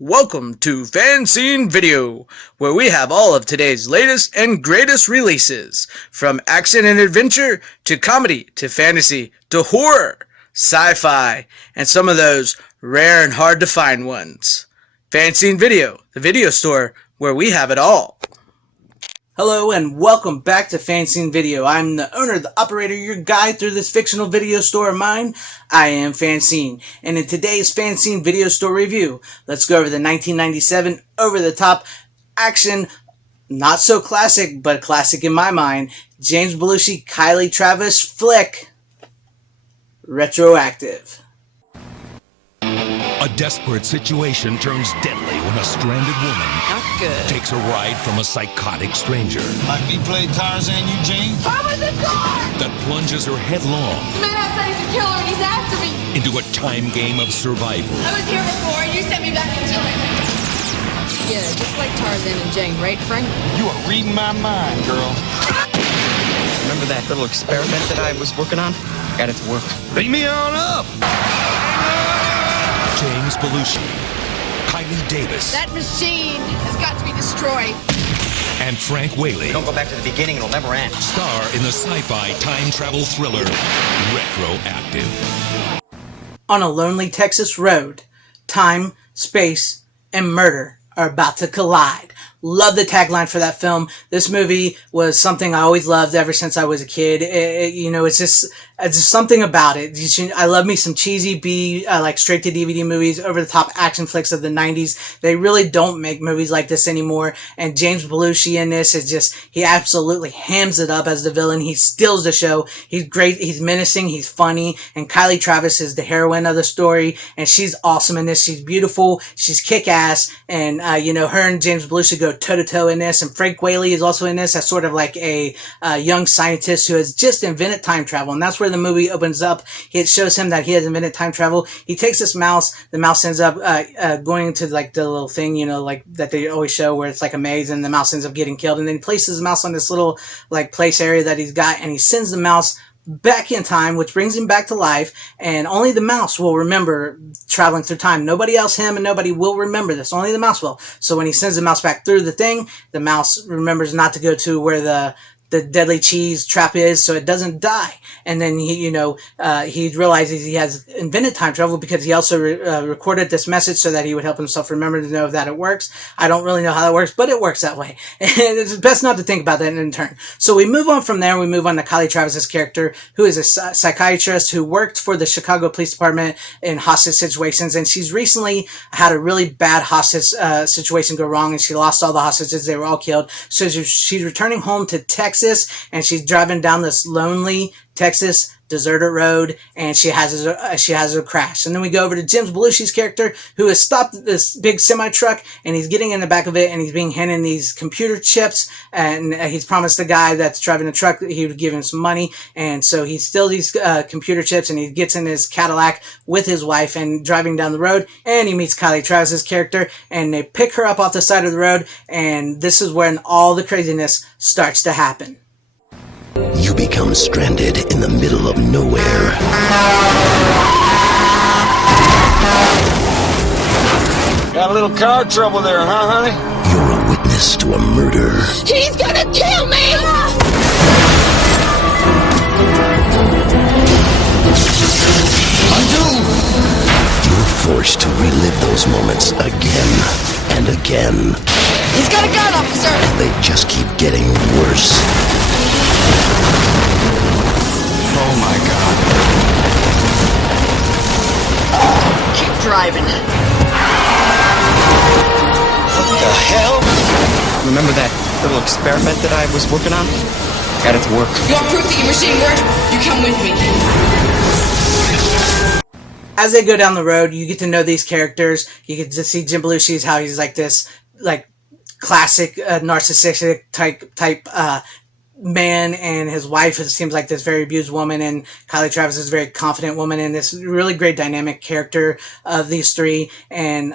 Welcome to FanZcene Video, where we have all of today's latest and greatest releases, from action and adventure, to comedy, to fantasy, to horror, sci-fi, and some of those rare and hard to find ones. FanZcene Video, the video store where we have it all. Hello and welcome back to FanZcene Video. I'm the owner, the operator, your guide through this fictional video store of mine. I am FanZcene, and in today's FanZcene Video Store review, let's go over the 1997 over-the-top action, not so classic, but classic in my mind, James Belushi, Kylie Travis flick, Retroactive. A desperate situation turns deadly when a stranded woman takes a ride from a psychotic stranger. Like me play Tarzan, Eugene? Open the door! That plunges her headlong The man outside is a killer and he's after me! into a time game of survival. I was here before and you sent me back in time. Yeah, just like Tarzan and Jane, right, Frank? You are reading my mind, girl. Remember that little experiment that I was working on? Got it to work. Beat me on up! James Belushi, Kylie Davis, That machine has got to be destroyed. and Frank Whaley Don't go back to the beginning, it'll never end. star in the sci-fi time travel thriller Retroactive. On a lonely Texas road, time, space, and murder are about to collide. Love the tagline for that film. This movie was something I always loved ever since I was a kid. It's just something about it. I love me some cheesy B, like straight to DVD movies, over the top action flicks of the 90s. They really don't make movies like this anymore. And James Belushi in this is just, he absolutely hams it up as the villain. He steals the show. He's great. He's menacing. He's funny. And Kylie Travis is the heroine of the story. And she's awesome in this. She's beautiful. She's kick-ass. And, her and James Belushi go toe-to-toe in this. And Frank Whaley is also in this as sort of like a young scientist who has just invented time travel. And that's where the movie opens up. It shows him that he has invented time travel. He takes this mouse. The mouse ends up going into like the little thing, like that they always show where it's like a maze, and the mouse ends up getting killed. And then he places the mouse on this little like place area that he's got, and he sends the mouse back in time, which brings him back to life, and only the mouse will remember traveling through time. Nobody else, him and nobody, will remember this. Only the mouse will. So when he sends the mouse back through the thing, the mouse remembers not to go to where the deadly cheese trap is, so it doesn't die. And then he realizes he has invented time travel because he also recorded this message so that he would help himself remember to know that it works. I don't really know how that works, but it works that way. And it's best not to think about that in turn. So we move on from there. We move on to Kylie Travis's character, who is a psychiatrist who worked for the Chicago Police Department in hostage situations. And she's recently had a really bad hostage situation go wrong, and she lost all the hostages. They were all killed. So she's returning home to Texas, and she's driving down this lonely Texas deserted road, and she has a crash. And then we go over to James Belushi's character, who has stopped this big semi truck, and he's getting in the back of it, and he's being handed these computer chips, and he's promised the guy that's driving the truck that he would give him some money. And so he steals these computer chips, and he gets in his Cadillac with his wife and driving down the road, and he meets Kylie Travis's character, and they pick her up off the side of the road, and this is when all the craziness starts to happen. You become stranded in the middle of nowhere. Got a little car trouble there, huh, honey? You're a witness to a murder. He's gonna kill me! You're forced to relive those moments again and again. He's got a gun, officer! They just keep getting worse. Oh my god. Keep driving. What the hell? Remember that little experiment that I was working on? Got it to work. You want proof that your machine works? You come with me. As they go down the road, you get to know these characters. You get to see Jim Belushi's, how he's like this, like classic narcissistic type man, and his wife seems like this very abused woman, and Kylie Travis is a very confident woman, and this really great dynamic character of these three. And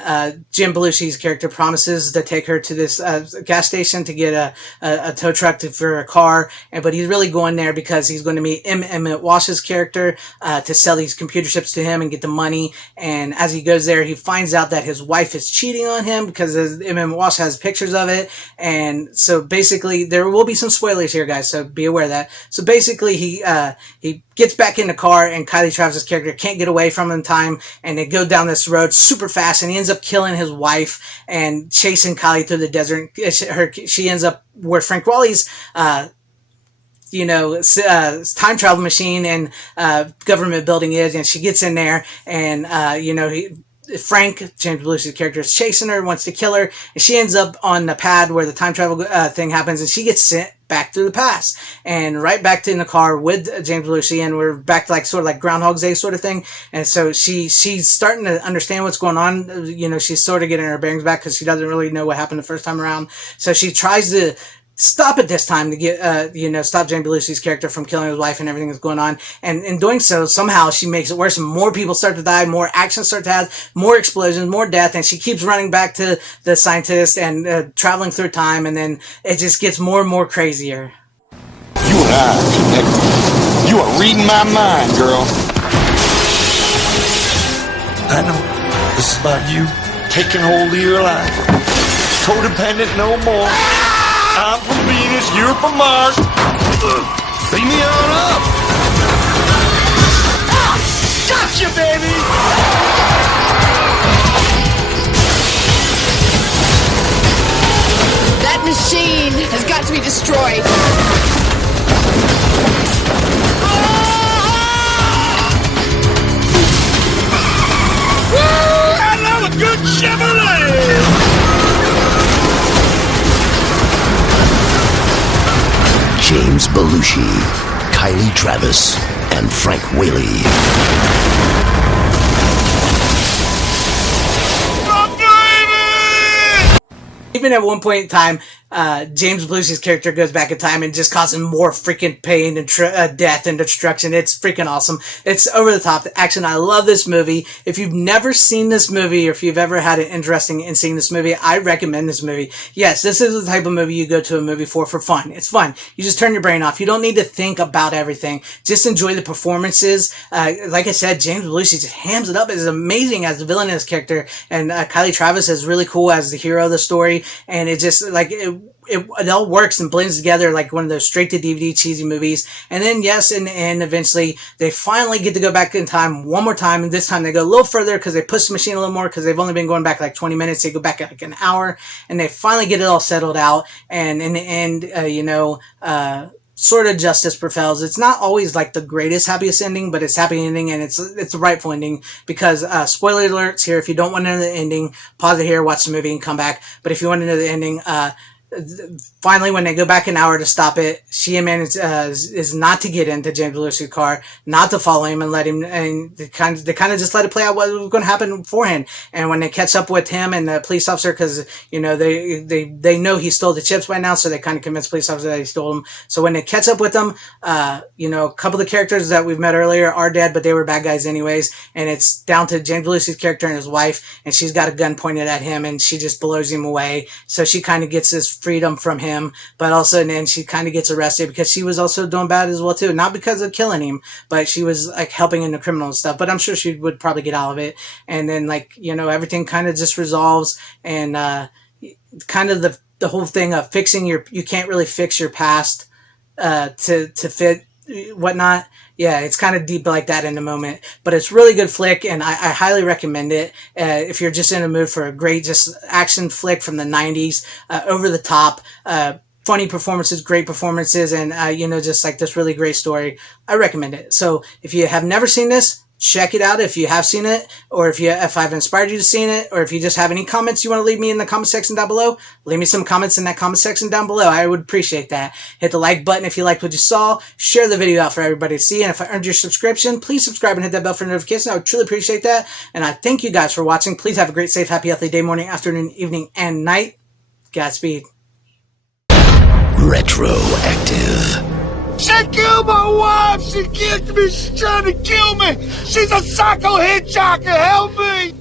Jim Belushi's character promises to take her to this gas station to get a tow truck for a car, but he's really going there because he's going to meet Emmett Walsh's character to sell these computer chips to him and get the money. And as he goes there, he finds out that his wife is cheating on him because Emmett Walsh has pictures of it. And so basically, there will be some spoilers here, guys, so be aware of that. So basically, he gets back in the car, and Kylie Travis' character can't get away from him in time, and they go down this road super fast, and he ends up killing his wife and chasing Kylie through the desert. She ends up where Frank Wally's time travel machine and government building is, and she gets in there, and Frank, James Belushi's character, is chasing her, wants to kill her, and she ends up on the pad where the time travel thing happens, and she gets sent back through the past and right back to in the car with James Belushi, and we're back to sort of like Groundhog's Day sort of thing. And so she's starting to understand what's going on. She's sort of getting her bearings back because she doesn't really know what happened the first time around. So she tries to stop it this time to get, stop James Belushi's character from killing his wife and everything that's going on. And in doing so, somehow she makes it worse, and more people start to die, more action starts to have, more explosions, more death, and she keeps running back to the scientist and traveling through time, and then it just gets more and more crazier. You and I are connected. You are reading my mind, girl. I know. This is about you taking hold of your life. Codependent no more. I'm from Venus, you're from Mars. Beam me on up. Ah, gotcha, baby. That machine has got to be destroyed. Woo, I love a good Chevrolet. James Belushi, Kylie Travis, and Frank Whaley. Even at one point in time, James Belushi's character goes back in time and just causes more freaking pain and death and destruction. It's freaking awesome. It's over the top. The action. I love this movie. If you've never seen this movie, or if you've ever had an interesting in seeing this movie, I recommend this movie. Yes, this is the type of movie you go to a movie for fun. It's fun. You just turn your brain off. You don't need to think about everything. Just enjoy the performances. Like I said, James Belushi just hams it up. It's amazing as the villain in this character, and Kylie Travis is really cool as the hero of the story. And it just it all works and blends together like one of those straight to DVD cheesy movies. And then yes, in the end, eventually they finally get to go back in time one more time, and this time they go a little further because they push the machine a little more, because they've only been going back like 20 minutes. They go back like an hour, and they finally get it all settled out. And in the end, sort of justice prevails. It's not always like the greatest, happiest ending, but it's happy ending, and it's the rightful ending, because spoiler alerts here. If you don't want to know the ending, pause it here, watch the movie, and come back. But if you want to know the ending, finally, when they go back an hour to stop it, she is not to get into James Belushi's car, not to follow him and let him, and they kind of just let it play out what was going to happen beforehand. And when they catch up with him and the police officer, because they know he stole the chips by now, so they kind of convince the police officer that he stole them. So when they catch up with them, a couple of the characters that we've met earlier are dead, but they were bad guys anyways. And it's down to James Belushi's character and his wife, and she's got a gun pointed at him, and she just blows him away. So she kind of gets this freedom from him, but also in the end she kind of gets arrested because she was also doing bad as well too, not because of killing him, but she was like helping in the criminal and stuff. But I'm sure she would probably get out of it, and then everything kind of just resolves, and kind of the whole thing of fixing you can't really fix your past to fit whatnot. Yeah, it's kind of deep like that in the moment, but it's really good flick, and I highly recommend it if you're just in a mood for a great just action flick from the 90s, over the top, funny performances, great performances, and just like this really great story. I recommend it. So if you have never seen this, check it out if you have seen it, or if I've inspired you to see it, or if you just have any comments you want to leave me in the comment section down below, leave me some comments in that comment section down below. I would appreciate that. Hit the like button if you liked what you saw. Share the video out for everybody to see. And if I earned your subscription, please subscribe and hit that bell for notifications. I would truly appreciate that. And I thank you guys for watching. Please have a great, safe, happy, healthy day, morning, afternoon, evening, and night. Godspeed. Retroactive. She killed my wife! She kicked me! She's trying to kill me! She's a psycho hitchhiker! Help me!